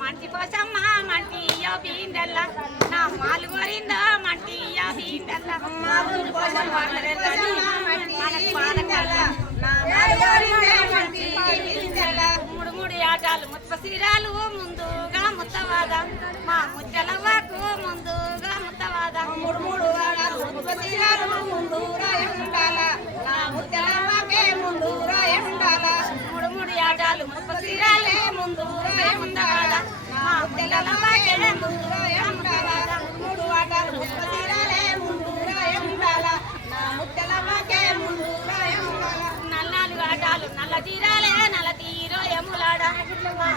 మంటి కోసం మంటి బీందల్ల నా మాలు కోరిందో మంటి బీందల్ల మా ఊరు కోసం మూడు మూడు ఆటాలు ముత్పసీరాలు ముందుగా ముత్తవాద మా ముచ్చలవ్వకు ముందుగా ముత్తవాద మూడు మూడు ఆటాలు ముత్పసీరాలు ముందుగా ఉండాల నా ముచ్చలవ్వకే ముందుగా ఉండాల మూడు మూడు ఆటాలు ముత్పసీరాలే ముందుగా ఉండవాద మా ముచ్చలవ్వకే ముందుగా ఉండవాద మూడు ఆటాలు ముత్పసీరాలే ముందుగా ఉండాల నా ముచ్చలవ్వకే ముందుగా ఉండాల నల్లాలు ఆటాలు నల్ల తీరాలే నల్ల తీరో ఎములాడ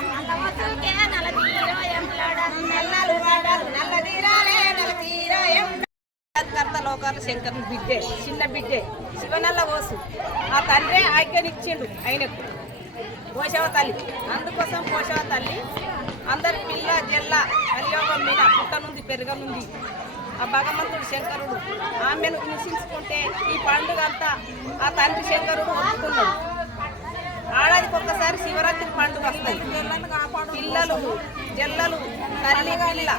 నల్ల వస్తుకే నల్ల తీరో ఎములాడ నల్లాలు ఆటాలు నల్ల తీరాలే నల్ల తీరో కర్త లోకాల శంకరుని బిడ్డే చిన్న బిడ్డే శివనల్ల ఓసు ఆ తండ్రే ఆజ్ఞనిచ్చిండు ఆయనకు పోషవ తల్లి అందుకోసం పోషవ తల్లి అందరి పిల్ల జల్ల కలియోగం మీద పుట్టనుంది పెరగనుంది ఆ భగవంతుడు శంకరుడు ఆమెను హింసించుకుంటే ఈ పండుగ అంతా ఆ తండ్రి శంకరుడు ఒప్పుకున్నాడు. ఏడాదికి ఒక్కసారి శివరాత్రి పండుగ వస్తుంది. పిల్లలు జల్లలు తల్లి పిల్ల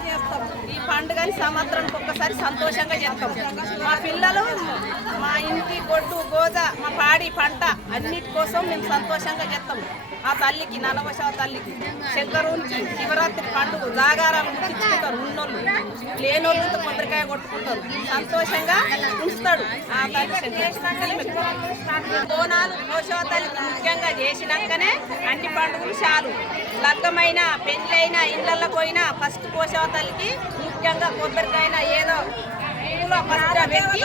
ఈ పండుగని సంవత్సరానికి ఒక్కసారి సంతోషంగా చేస్తాం. మా పిల్లలు మా ఇంటి గొడ్డు గోద మా పాడి పంట అన్నిటి కోసం మేము సంతోషంగా చేస్తాం. ఆ తల్లికి నలవశవ తల్లికి శంకరునికి శివరాత్రి పండుగ జాగారాలు ముట్టించుకుంటారు. ఉన్నోళ్ళు లేనోళ్ళతో కొబ్బరికాయ కొట్టుకుంటారు. సంతోషంగా ఉంచుతాడు ఆ తల్లి. బోనాలు పోషవ తల్లికి ముఖ్యంగా చేసినాకనే అన్ని పండుగలు చాలు. లగ్గమైన పెళ్ళైనా ఇళ్ళల్లో పోయినా ఫస్ట్ పోషవ తల్లికి ముఖ్యంగా కొబ్బరికాయన ఏదో పూలో పసుపు పెట్టి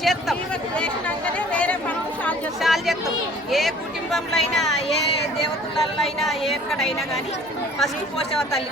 చేస్తాం. చేసినాకనే వేరే పనులు చాలు చేస్తాం. ఏ కుటుంబంలో అయినా ఏ దేవతలలో అయినా ఎక్కడైనా కానీ ఫస్ట్ పోషవ తల్లి.